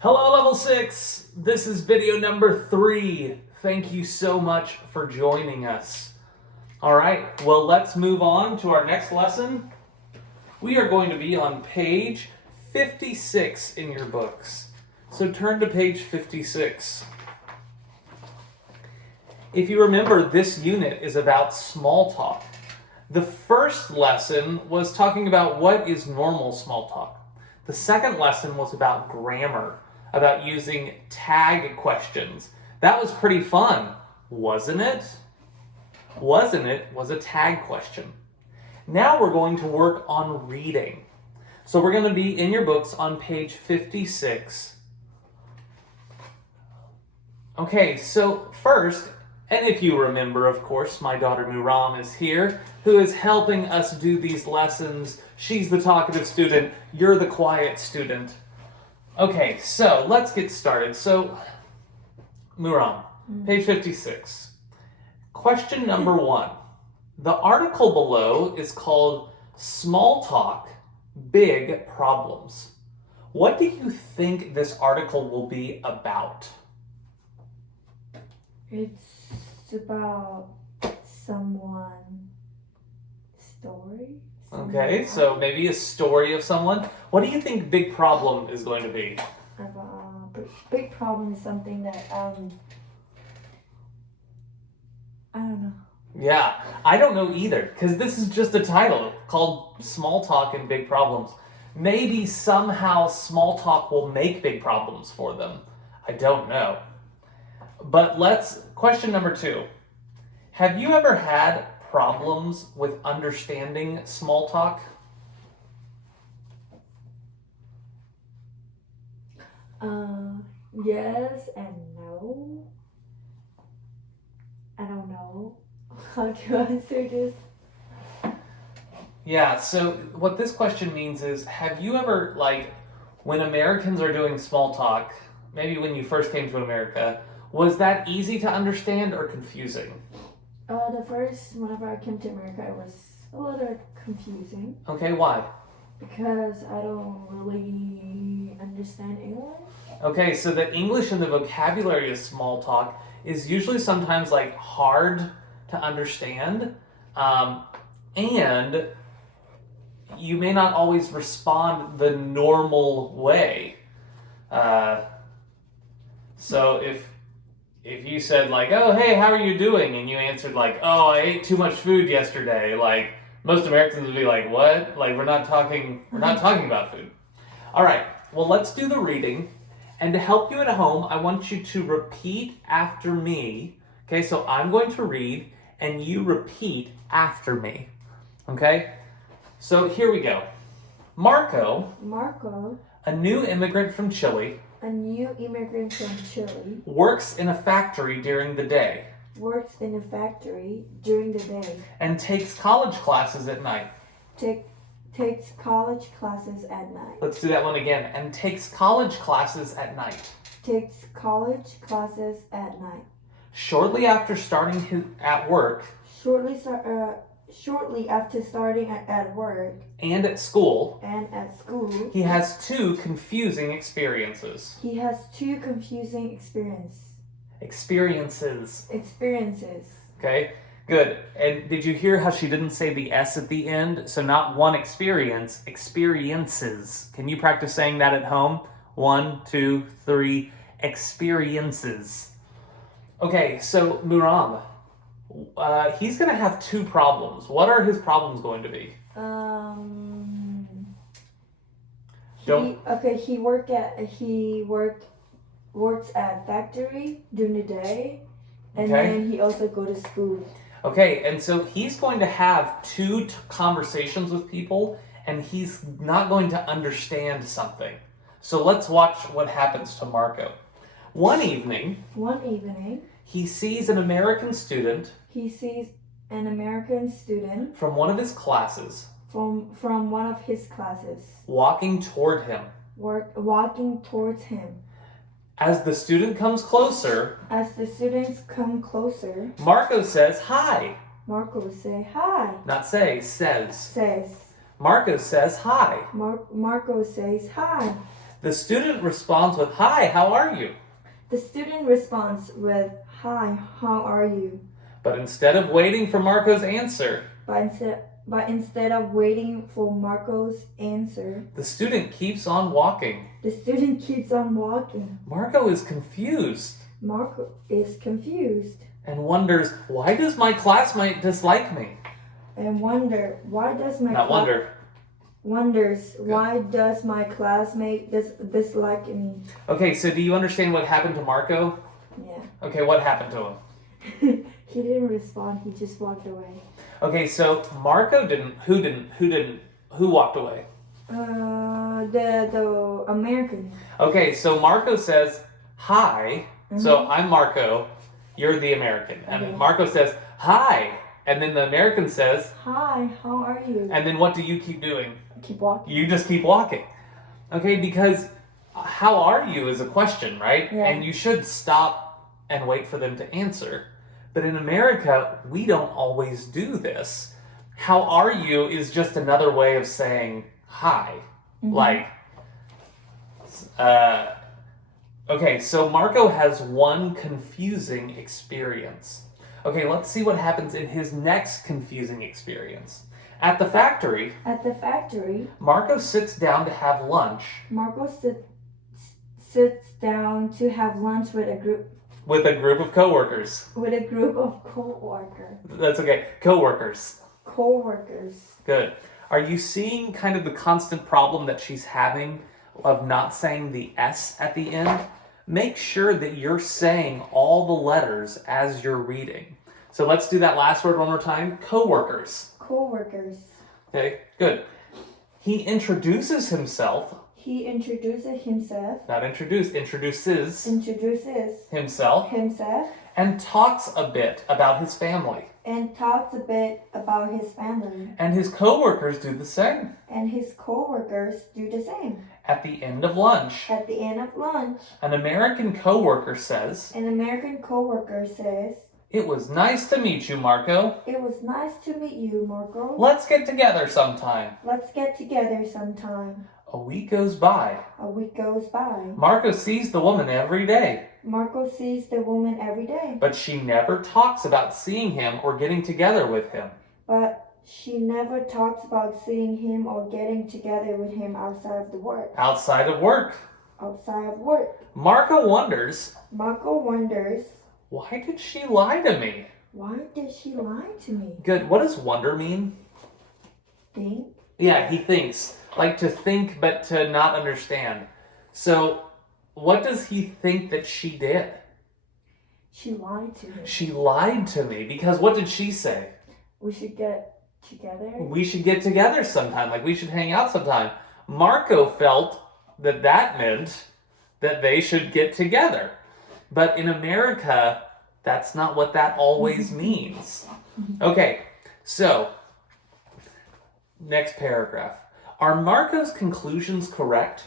Hello, Level 6! This is video number 3. Thank you so much for joining us. Alright, well let's move on to our next lesson. We are going to be on page 56 in your books. So turn to page 56. If you remember, this unit is about small talk. The first lesson was talking about what is normal small talk. The second lesson was about grammar, about using tag questions. That was pretty fun, wasn't it? Wasn't it was a tag question. Now we're going to work on reading. So we're going to be in your books on page 56. Okay, so first, and if you remember, of course, my daughter Muram is here, who is helping us do these lessons. She's the talkative student, you're the quiet student. Okay, so let's get started. So, Muram, page 56. Question number 1. The article below is called Small Talk, Big Problems. What do you think this article will be about? It's about someone's story. Okay, so maybe a story of someone. What do you think big problem is going to be? Big problem is something that I don't know. Yeah, I don't know either, because this is just a title called Small Talk and Big Problems. Maybe somehow small talk will make big problems for them. I don't know. But question number 2. Have you ever had problems with understanding small talk? Yes and no. I don't know how to answer this. Yeah, so what this question means is, have you ever, when Americans are doing small talk, maybe when you first came to America, was that easy to understand or confusing? The first, whenever I came to America, it was a little confusing. Okay, why? Because I don't really understand English. Okay, so the English and the vocabulary of small talk is usually sometimes hard to understand, and you may not always respond the normal way. So if you said oh, hey, how are you doing? And you answered oh, I ate too much food yesterday. Most Americans would be like, what? We're not talking about food. All right, well, let's do the reading. And to help you at home, I want you to repeat after me. Okay, so I'm going to read and you repeat after me. Okay? So here we go. Marco, a new immigrant from Chile, works in a factory during the day. And takes college classes at night. Takes college classes at night. Let's do that one again. And takes college classes at night. Takes college classes at night. Shortly after starting at work. Shortly after starting at work. And at school. He has 2 confusing experiences. Experiences. Okay, good. And did you hear how she didn't say the S at the end? So not one experience, experiences. Can you practice saying that at home? 1, 2, 3, experiences. Okay, so Muram, he's going to have 2 problems. What are his problems going to be? He works at factory during the day, and okay. Then he also go to school. Okay, and so he's going to have 2 conversations with people, and he's not going to understand something. So let's watch what happens to Marco. One evening, he sees an American student. From one of his classes. Walking toward him. As the student comes closer. Marco says hi. Not say, says. Marco says hi. The student responds with, "Hi, how are you?" The student responds with, "Hi, how are you?" But instead of waiting for Marco's answer, But instead of waiting for Marco's answer, the student keeps on walking. the student keeps on walking. Marco is confused Marco is confused and wonders, why does my classmate dislike me? and wonders why does my classmate dislike me? Okay, so do you understand what happened to Marco? Yeah. Okay, what happened to him? He didn't respond. He just walked away. Okay, so Marco didn't. Who walked away? The American. Okay, so Marco says, "Hi." So I'm Marco. You're the American. And Okay. Marco says, "Hi." And then the American says, "Hi, how are you?" and then what do you keep doing? Keep walking. You just keep walking. Okay, because how are you is a question, right? Yeah. And you should stop and wait for them to answer. But in America, we don't always do this. How are you is just another way of saying hi. Like, okay, so Marco has one confusing experience. Okay, let's see what happens in his next confusing experience. At the factory, Marco sits down to have lunch. Marco sits down to have lunch with a group of coworkers. That's okay. Coworkers. Good. Are you seeing kind of the constant problem that she's having of not saying the S at the end? Make sure that you're saying all the letters as you're reading. So let's do that last word one more time. Coworkers. Okay, good. He introduces himself. Not introduce, introduces himself. And talks a bit about his family. And his coworkers do the same. At the end of lunch, an American coworker says, "It was nice to meet you, Marco. Let's get together sometime." A week goes by. Marco sees the woman every day. But she never talks about seeing him or getting together with him. Outside of work. Marco wonders, why did she lie to me? Good. What does wonder mean? Think? Yeah, he thinks. Like to think but to not understand. So, what does he think that she did? She lied to him. She lied to me because what did she say? We should get together. We should get together sometime. Like we should hang out sometime. Marco felt that meant that they should get together. But in America, that's not what that always means. Okay, so next paragraph. Are Marco's conclusions correct?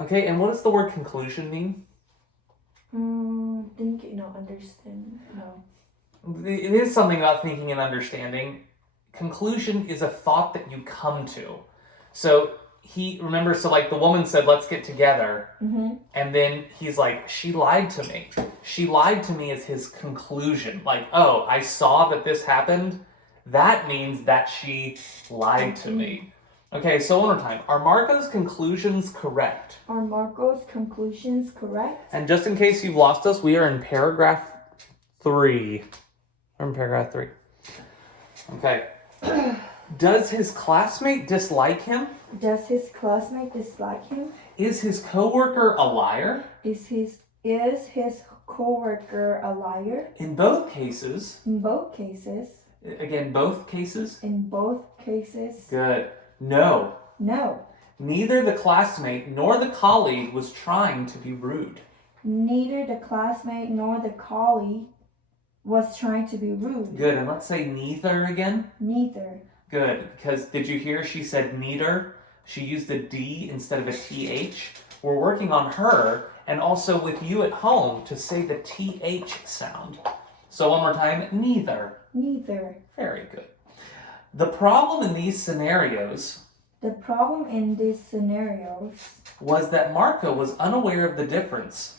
Okay, and what does the word conclusion mean? Understand. No. It is something about thinking and understanding. Conclusion is a thought that you come to. So so like the woman said, "Let's get together." And then he's like, "She lied to me." She lied to me is his conclusion. Like, oh, I saw that this happened. That means that she lied to me. Okay, so one more time. Are Marco's conclusions correct? And just in case you've lost us, we are in paragraph 3. We're in paragraph 3. Okay. Does his classmate dislike him? Is his coworker a liar? Is his coworker a liar? In both cases. Again, both cases? Good. No. Neither the classmate nor the colleague was trying to be rude. Good, and let's say neither again. Good, because did you hear she said neither? She used a D instead of a TH. We're working on her and also with you at home to say the TH sound. So one more time, neither. Very good. The problem in these scenarios The problem in these scenarios was that Marco was unaware of the difference.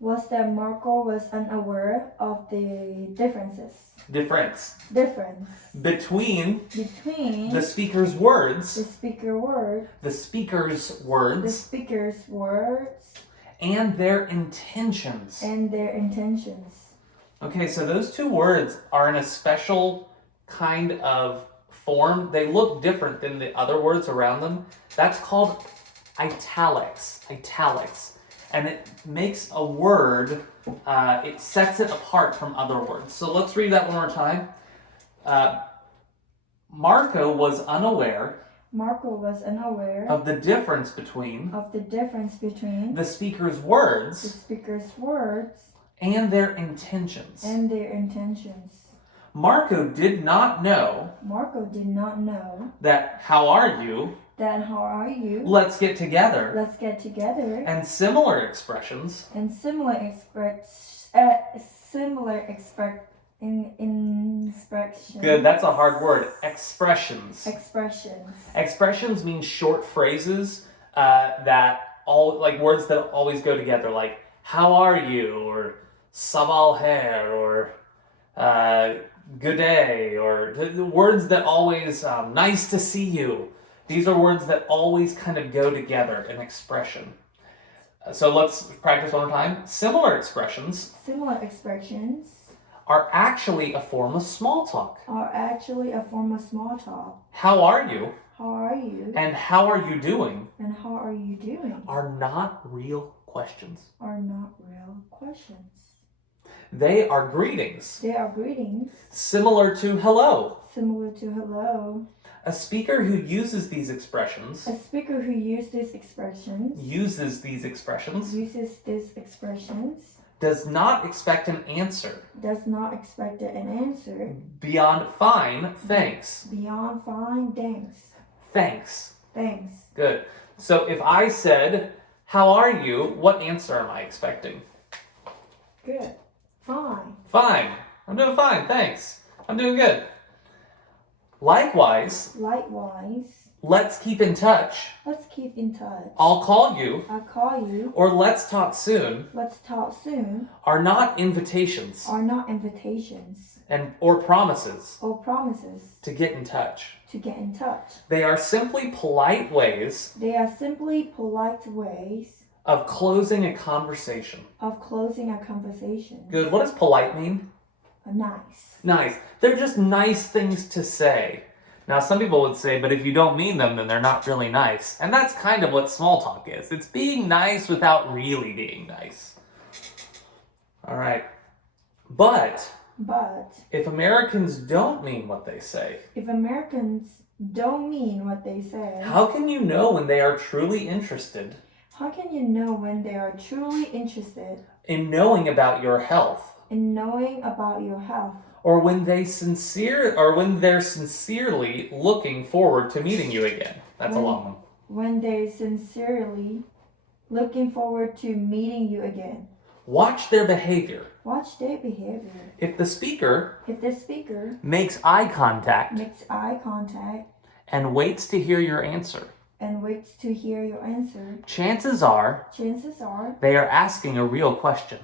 Was that Marco was unaware of the difference between the speaker's words, the speaker's words, and their intentions. Okay, so those two words are in a special kind of form. They look different than the other words around them. That's called italics. And it makes a word, it sets it apart from other words. So let's read that one more time. Marco was unaware of the difference between the speaker's words and their intentions. Marco did not know that how are you? Let's get together. And similar expressions. Good, that's a hard word. Expressions. Expressions mean short phrases that all like words that always go together, like how are you, or sabal hair, or good day, or the words that always nice to see you. These are words that always kind of go together in expression. So let's practice one more time. Similar expressions are actually a form of small talk. How are you? And how are you doing? Are not real questions. They are greetings. Similar to hello. A speaker who uses these expressions does not expect an answer beyond fine thanks. Thanks. Good. So if I said, how are you? What answer am I expecting? Good. Fine. I'm doing fine, thanks. I'm doing good. Likewise, let's keep in touch. I'll call you. Or let's talk soon. Are not invitations. Or promises. To get in touch. They are simply polite ways. Of closing a conversation. Good. What does polite mean? Nice. They're just nice things to say. Now, some people would say, but if you don't mean them, then they're not really nice. And that's kind of what small talk is. It's being nice without really being nice. All right. But if Americans don't mean what they say, how can you know when they are truly interested? In knowing about your health? Or when they're sincerely looking forward to meeting you again. That's a long one. When they're sincerely looking forward to meeting you again. Watch their behavior. If the speaker makes eye contact and waits to hear your answer. Chances are they are asking a real question.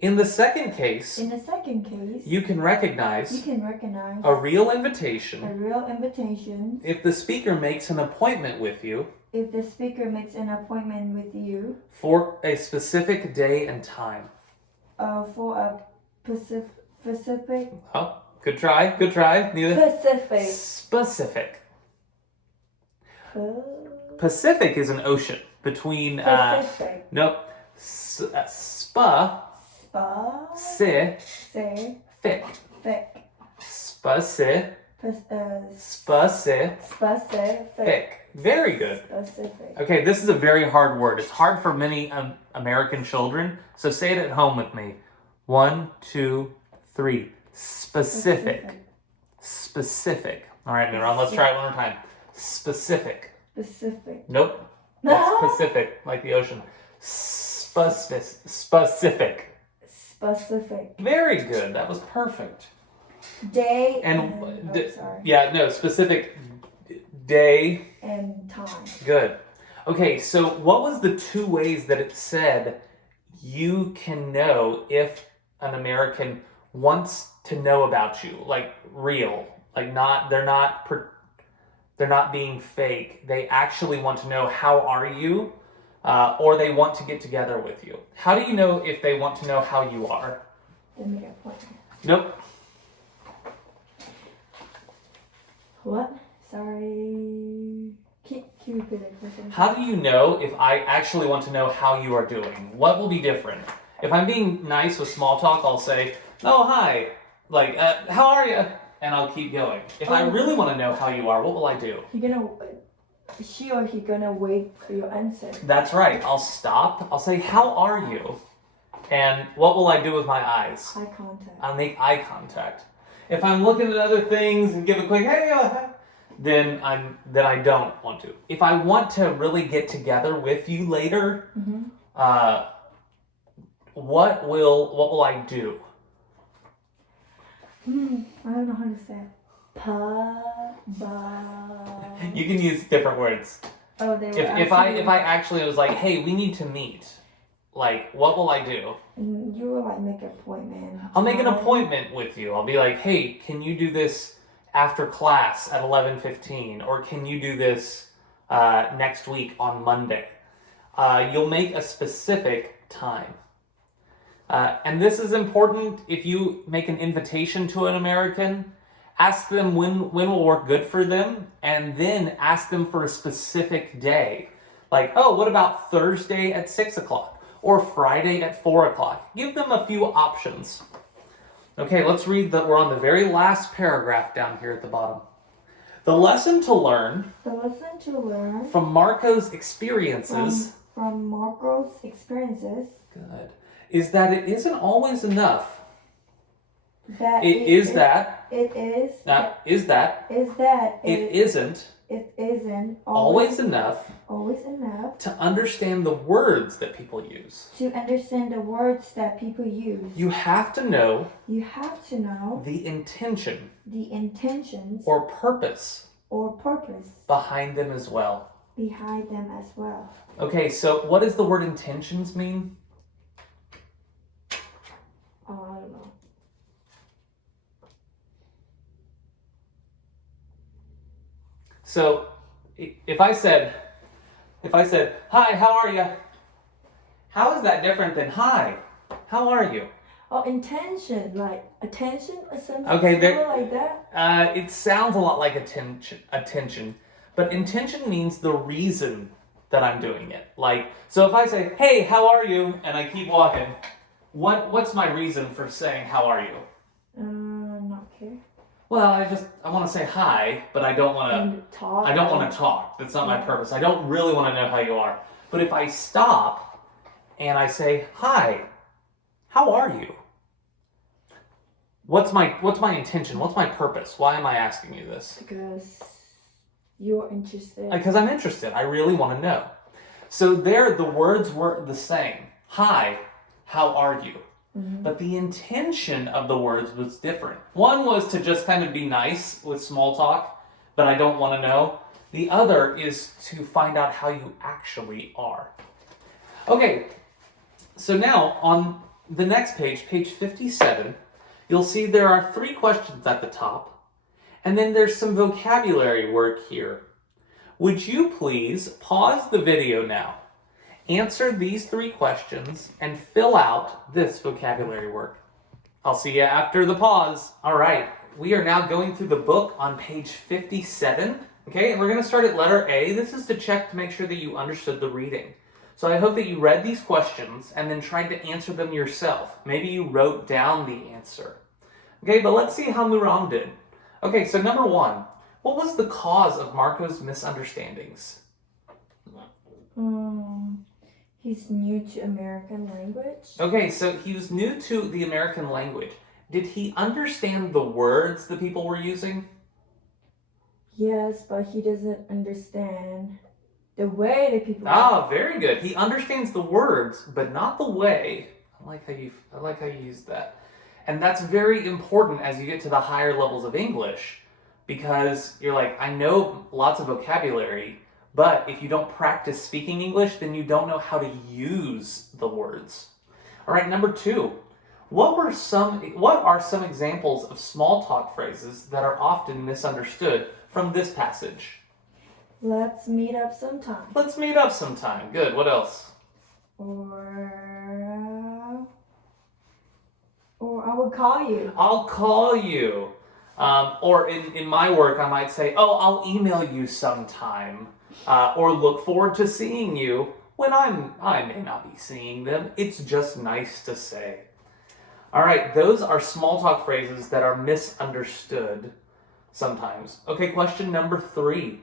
In the second case, you can recognize a real invitation if the speaker makes an appointment with you for a specific day and time. Specific. Oh, good try. Specific. Pacific is an ocean between nope. Specific. Very good. Specific. Okay, this is a very hard word. It's hard for many American children. So say it at home with me. 1, 2, 3. Specific. All right, Miran, let's try it one more time. Specific. Nope. That's Pacific, like the ocean. Specific. Very good. That was perfect. Day Specific day, and time. Good. Okay, so what was the 2 ways that it said you can know if an American wants to know about you, like real, like they're not being fake. They actually want to know how are you, or they want to get together with you. How do you know if they want to know how you are? They make an appointment. Nope. What? Sorry. Keep repeating the question. How do you know if I actually want to know how you are doing? What will be different? If I'm being nice with small talk, I'll say, "Oh, hi," like, "How are you?" And I'll keep going. If I really want to know how you are, what will I do? She or he gonna wait for your answer. That's right. I'll stop. I'll say, "How are you?" And what will I do with my eyes? Eye contact. I'll make eye contact. If I'm looking at other things and give a quick "Hey," then I don't want to. If I want to really get together with you later, what will I do? I don't know how to say. You can use different words. Oh, they were If I actually was like, "Hey, we need to meet," like, what will I do? You will like make an appointment. I'll make an appointment with you. I'll be like, "Hey, can you do this after class at 11:15, or can you do this next week on Monday?" You'll make a specific time. And this is important. If you make an invitation to an American, ask them when will work good for them, and then ask them for a specific day. Like, "Oh, what about Thursday at 6 o'clock? Or Friday at 4 o'clock? Give them a few options. Okay, let's read we're on the very last paragraph down here at the bottom. The lesson to learn from Marco's experiences. From Marco's experiences. Good. Is that it isn't always enough. It isn't always enough to understand the words that people use. You have to know the intentions or purpose behind them as well. Okay, so what does the word intentions mean? I don't know. So, if I said, "Hi, how are you?" How is that different than "Hi, how are you"? Oh, intention, like attention or something. Okay, like that. It sounds a lot like attention, but intention means the reason that I'm doing it. Like, so if I say, "Hey, how are you?" and I keep walking, what's my reason for saying "How are you"? Not care. Well, I want to say hi, but I don't want to talk. I don't want to talk. That's not my purpose. I don't really want to know how you are. But if I stop and I say, "Hi, how are you?" What's my intention? What's my purpose? Why am I asking you this? Because you're interested. Because I'm interested. I really want to know. So there, the words were the same. "Hi, how are you?" But the intention of the words was different. One was to just kind of be nice with small talk, but I don't want to know. The other is to find out how you actually are. Okay, so now on the next page, page 57, you'll see there are 3 questions at the top, and then there's some vocabulary work here. Would you please pause the video now? Answer these 3 questions and fill out this vocabulary work. I'll see you after the pause. All right, we are now going through the book on page 57. Okay, and we're going to start at letter A. This is to check to make sure that you understood the reading. So I hope that you read these questions and then tried to answer them yourself. Maybe you wrote down the answer. Okay, but let's see how Muram did. Okay, so number 1. What was the cause of Marco's misunderstandings? He's new to American language. Okay, so he was new to the American language. Did he understand the words that people were using? Yes, but he doesn't understand the way that people. Very good. He understands the words, but not the way. I like how you used that. And that's very important as you get to the higher levels of English, because you're like, I know lots of vocabulary, but if you don't practice speaking English, then you don't know how to use the words. All right, number 2. What are some examples of small talk phrases that are often misunderstood from this passage? Let's meet up sometime. Let's meet up sometime. Good. What else? Or I will call you. I'll call you. Or in my work, I might say, oh, I'll email you sometime. Or look forward to seeing you when I may not be seeing them. It's just nice to say. All right, those are small talk phrases that are misunderstood sometimes. Okay, question number 3.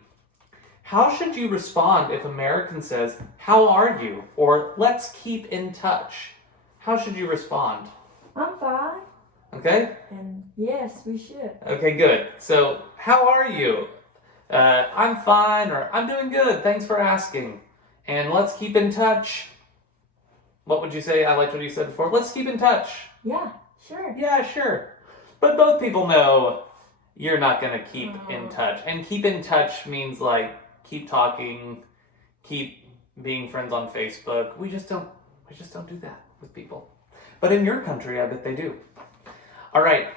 How should you respond if American says, how are you? Or let's keep in touch. How should you respond? I'm fine. Okay? And yes, we should. Okay, good. So, how are you? I'm fine, or I'm doing good. Thanks for asking. And let's keep in touch. What would you say? I liked what you said before. Let's keep in touch. Yeah, sure. Yeah, sure. But both people know you're not going to keep in touch. And keep in touch means like keep talking, keep being friends on Facebook. We just don't do that with people. But in your country, I bet they do. All right.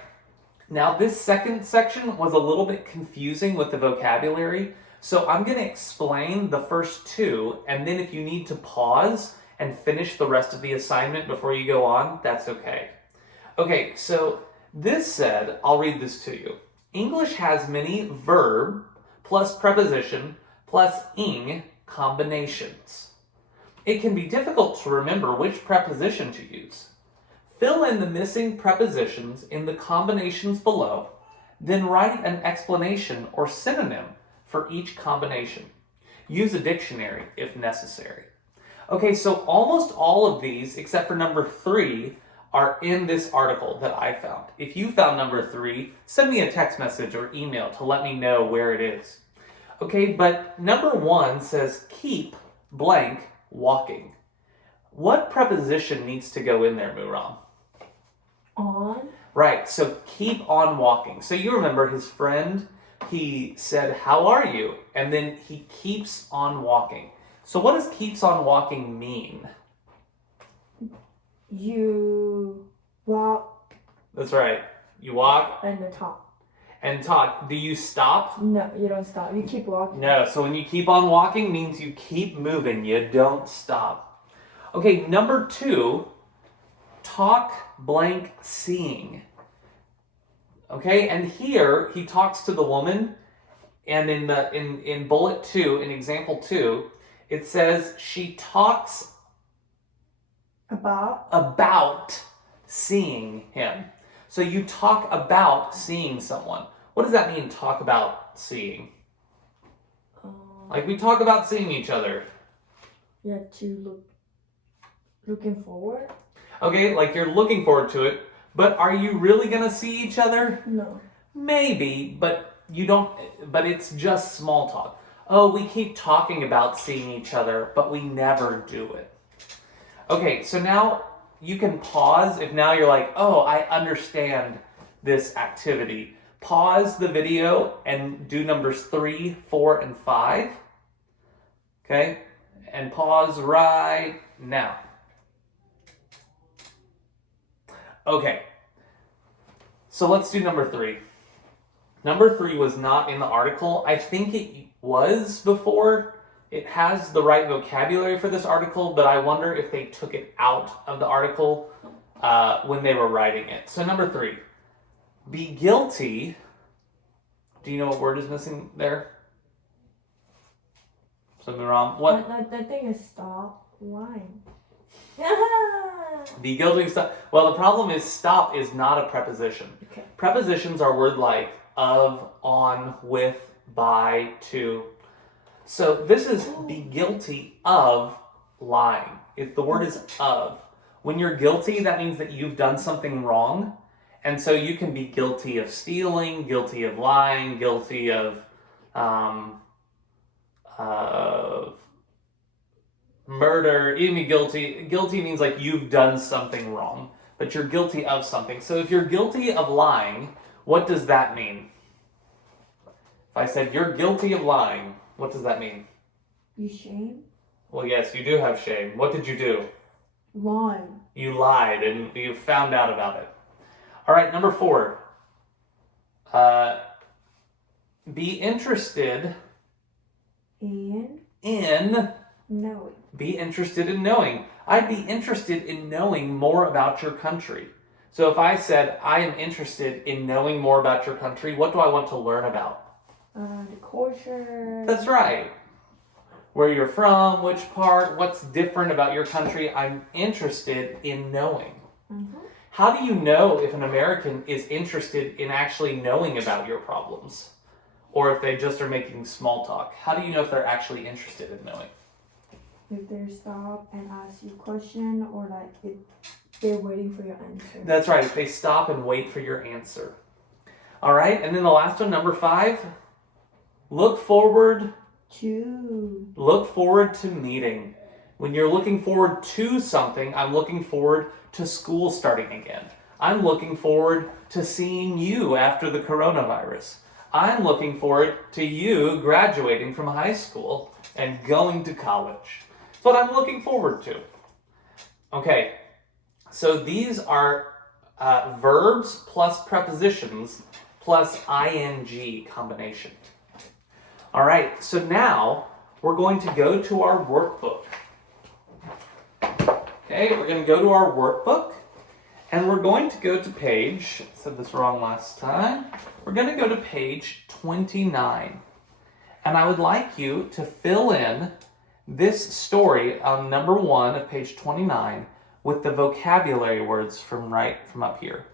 Now, this second section was a little bit confusing with the vocabulary. So I'm going to explain the first 2, and then if you need to pause and finish the rest of the assignment before you go on, that's okay. Okay, so this said, I'll read this to you. English has many verb plus preposition plus ing combinations. It can be difficult to remember which preposition to use. Fill in the missing prepositions in the combinations below, then write an explanation or synonym for each combination. Use a dictionary if necessary. Okay, so almost all of these, except for number 3, are in this article that I found. If you found number 3, send me a text message or email to let me know where it is. Okay, but number 1 says keep blank walking. What preposition needs to go in there, Muram? On. Right, so keep on walking. So you remember his friend, he said, how are you? And then he keeps on walking. So what does keeps on walking mean? You walk. That's right. You walk And talk. and talk. Do you stop? No, you don't stop. You keep walking. No, so when you keep on walking means you keep moving. You don't stop. Okay, number 2, talk blank seeing. Okay, and here he talks to the woman, and in bullet 2, in example 2, it says she talks about seeing him. So you talk about seeing someone. What does that mean, talk about seeing? Like we talk about seeing each other. Yeah, looking forward. Okay, like you're looking forward to it, but are you really gonna see each other? No. Maybe, but you don't, but it's just small talk. Oh, we keep talking about seeing each other, but we never do it. Okay, so now you can pause if now you're like, oh, I understand this activity. Pause the video and do numbers 3, 4, and 5. Okay, and pause right now. Okay, so let's do number 3. Number 3 was not in the article. I think it was before. It has the right vocabulary for this article, but I wonder if they took it out of the article when they were writing it. So number 3, be guilty. Do you know what word is missing there? Something wrong? What? The thing is stop lying. Be guilty of stop. Well, the problem is stop is not a preposition. Okay. Prepositions are words like of, on, with, by, to. So this is be guilty of lying. The word is of. When you're guilty, that means that you've done something wrong. And so you can be guilty of stealing, guilty of lying, guilty of murder. Even guilty. Guilty means like you've done something wrong, but you're guilty of something. So if you're guilty of lying, what does that mean? I said, you're guilty of lying, what does that mean? You shame? Well, yes, you do have shame. What did you do? Lying. You lied and you found out about it. All right, number 4. Be interested In knowing. Be interested in knowing. I'd be interested in knowing more about your country. So if I said, I am interested in knowing more about your country, what do I want to learn about? The culture. That's right. Where you're from, which part, what's different about your country. I'm interested in knowing. Mm-hmm. How do you know if an American is interested in actually knowing about your problems? Or if they just are making small talk? How do you know if they're actually interested in knowing? If they stop and ask you a question, or like if they're waiting for your answer. That's right, if they stop and wait for your answer. All right, and then the last one, number 5. Look forward to meeting. When you're looking forward to something, I'm looking forward to school starting again. I'm looking forward to seeing you after the coronavirus. I'm looking forward to you graduating from high school and going to college. That's what I'm looking forward to. Okay, so these are verbs plus prepositions plus ing combination. All right, so now we're going to go to our workbook. Okay, we're going to go to our workbook, and we're going to go to page, I said this wrong last time, we're going to go to page 29. And I would like you to fill in this story on number 1 of page 29 with the vocabulary words from up here.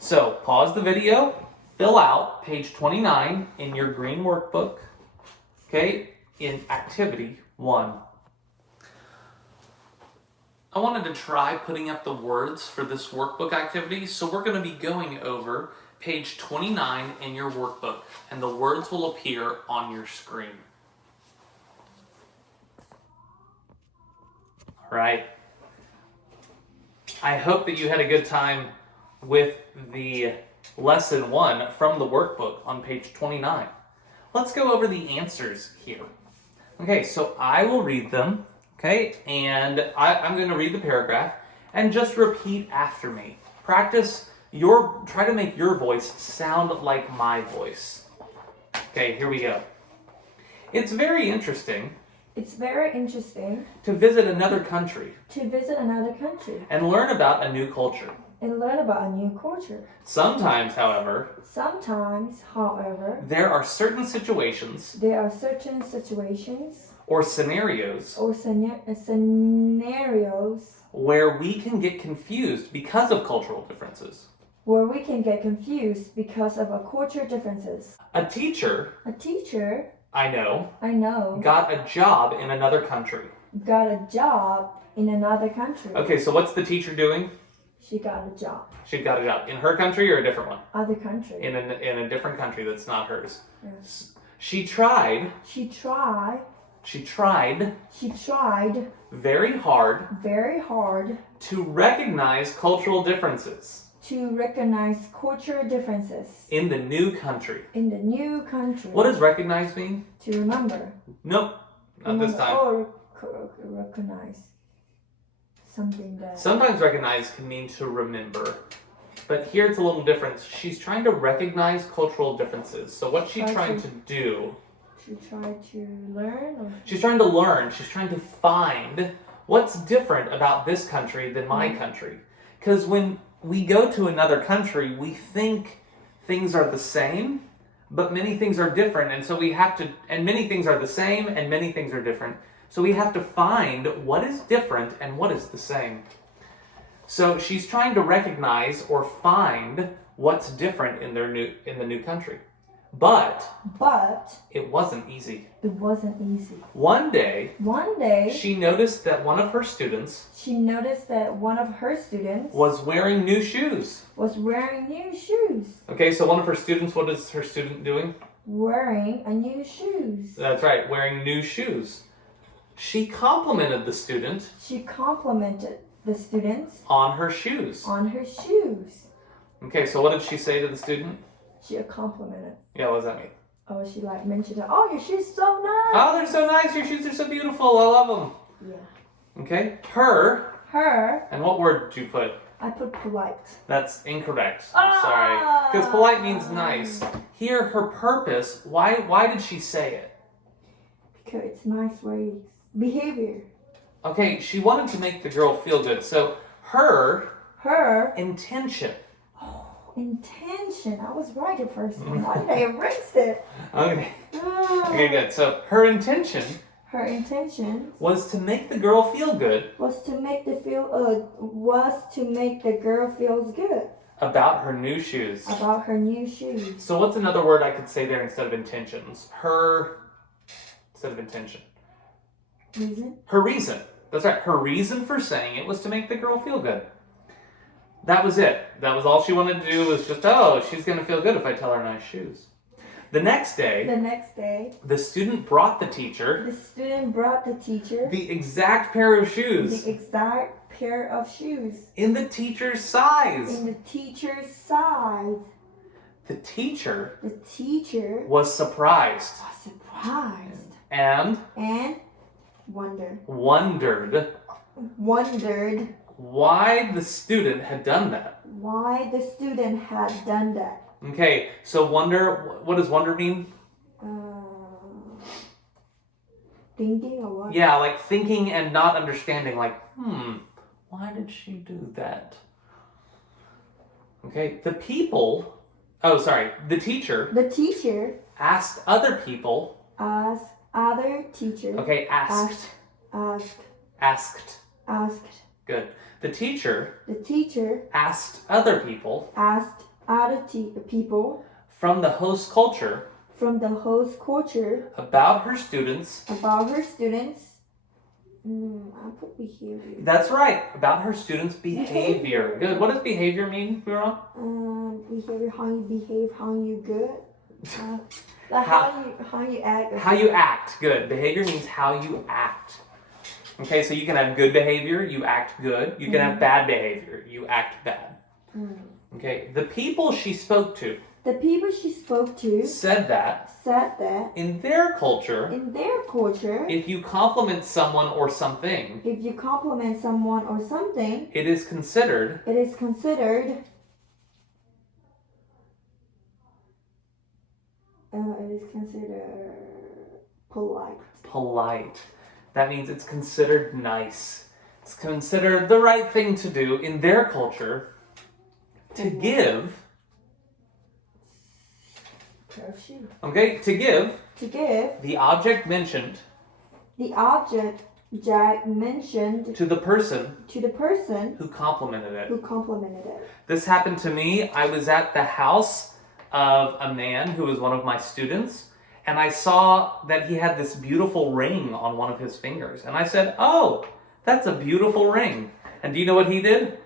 So pause the video, fill out page 29 in your green workbook, okay, in activity 1. I wanted to try putting up the words for this workbook activity, so we're going to be going over page 29 in your workbook, and the words will appear on your screen. All right. I hope that you had a good time with the lesson 1 from the workbook on page 29. Let's go over the answers here. Okay, so I will read them. Okay, and I'm going to read the paragraph and just repeat after me. Try to make your voice sound like my voice. Okay, here we go. It's very interesting to visit another country and learn about a new culture. Sometimes, however, there are certain situations or scenarios where we can get confused because of cultural differences. A teacher I know got a job in another country. Okay, so what's the teacher doing? She got a job. She got a job in her country or a different one? Other country. In a different country that's not hers. Yes. She tried very hard to recognize cultural differences. In the new country. What does recognize mean? To remember. Nope, not this time. Or recognize something that. Sometimes recognize can mean to remember, but here it's a little different. She's trying to recognize cultural differences. So what's she trying to do? She tried to learn? She's trying to learn. She's trying to find what's different about this country than my country. Because when we go to another country, we think things are the same, but many things are different. And so we have to, and many things are the same and many things are different. So we have to find what is different and what is the same. So she's trying to recognize or find what's different in the new country. But it wasn't easy. One day, she noticed that one of her students was wearing new shoes. Okay, so one of her students, what is her student doing? Wearing a new shoes. That's right, wearing new shoes. She complimented the student. On her shoes. Okay, so what did she say to the student? She complimented. Yeah, what does that mean? Oh, she like mentioned, oh, your shoes so nice. Oh, they're so nice. Your shoes are so beautiful. I love them. Yeah. Okay. Her. Her. And what word did you put? I put polite. That's incorrect. I'm sorry. Because polite means nice. Here, her purpose. Why did she say it? Because it's nice ways. Behavior. Okay, she wanted to make the girl feel good. So her intention. Oh, intention. I was right the first time. Why did I erase it? Okay. Okay, good. So her intention was to make the girl feel good. Was to make the girl feels good. About her new shoes. So what's another word I could say there instead of intentions? Instead of intention. Reason? Her reason. That's right. Her reason for saying it was to make the girl feel good. That was it. That was all she wanted to do was just, she's going to feel good if I tell her nice shoes. The next day, the student brought the teacher the exact pair of shoes. In the teacher's size. The teacher was surprised. And wondered why the student had done that. Okay, so wonder, what does wonder mean? Thinking or what? Yeah, like thinking and not understanding, like, why did she do that? Okay, the teacher asked other people. Okay, asked. Good. The teacher asked other people. From the host culture. About her students. I put behavior. That's right. About her students' behavior. Good. What does behavior mean, Mira? Behavior, how you behave, how you good. How you act. How you act. Good. Behavior means how you act. Okay, so you can have good behavior, you act good. You can have bad behavior, you act bad. Okay, the people she spoke to. Said that. In their culture. If you compliment someone or something. It is considered. Polite. That means it's considered nice. It's considered the right thing to do in their culture to give. Okay, to give the object mentioned to the person who complimented it. This happened to me. I was at the house of a man who was one of my students, and I saw that he had this beautiful ring on one of his fingers. And I said, "Oh, that's a beautiful ring." And do you know what he did?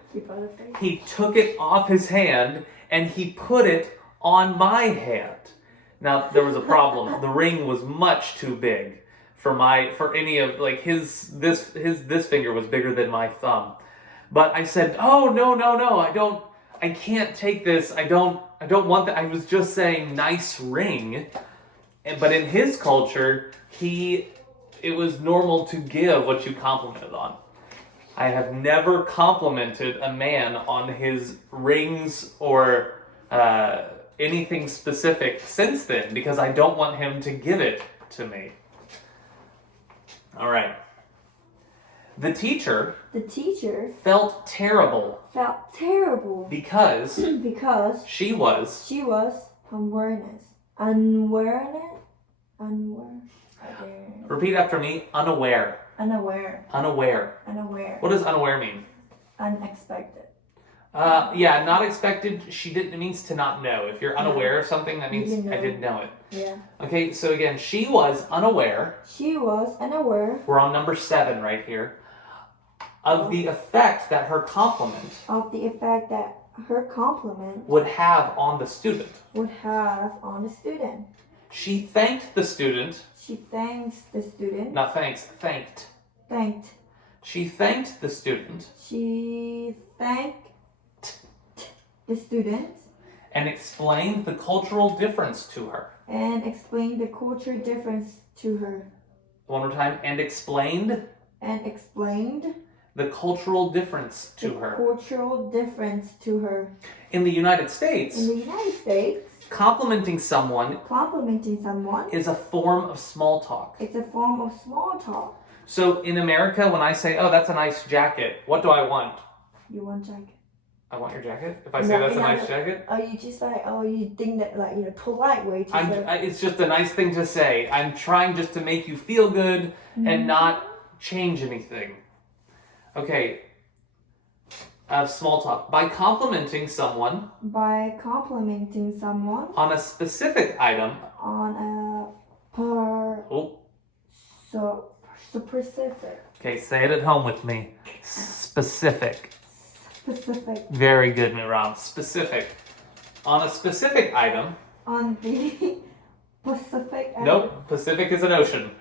He took it off his hand and he put it on my hand. Now, there was a problem. The ring was much too big for any of, like, his finger was bigger than my thumb. But I said, "Oh, no, I can't take this. I don't want that. I was just saying nice ring." But in his culture, it was normal to give what you complimented on. I have never complimented a man on his rings or anything specific since then because I don't want him to give it to me. All right. The teacher felt terrible because she was repeat after me. Unaware. What does unaware mean? Unexpected. Not expected. It means to not know. If you're unaware of something, that means I didn't know it. Yeah. Okay, so again, she was unaware. We're on number 7 right here. Of the effect that her compliment. Would have on the student. She thanked the student. Not thanks, thanked. She thanked the student. And explained the cultural difference to her. And explain the culture difference to her. One more time. And explained. And explained. The cultural difference to her. Cultural difference to her. In the United States. In the United States. Complimenting someone is a form of small talk. It's a form of small talk. So in America, when I say, "Oh, that's a nice jacket," what do I want? You want jacket? I want your jacket? If I say that's a nice jacket? Oh, you just like, you think that like, polite way to say. It's just a nice thing to say. I'm trying just to make you feel good and not change anything. Okay. Small talk. By complimenting someone. On a specific item. Specific. Okay, say it at home with me. Specific. Specific. Very good, Miram. Specific. On a specific item. On the Pacific. Nope. Pacific is an ocean.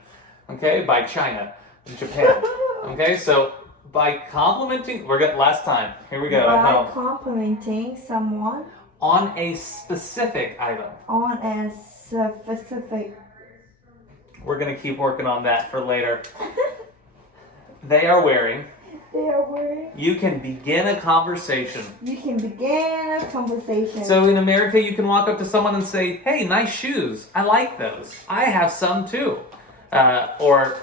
Okay, by China, Japan. Okay, so by complimenting, last time. Here we go. By complimenting someone. On a specific item. On a specific. We're going to keep working on that for later. They are wearing. You can begin a conversation. So in America, you can walk up to someone and say, "Hey, nice shoes. I like those. I have some too." Or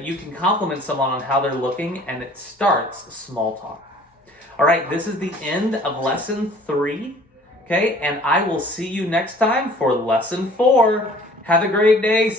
you can compliment someone on how they're looking, and it starts small talk. All right, this is the end of lesson 3. Okay, and I will see you next time for lesson 4. Have a great day.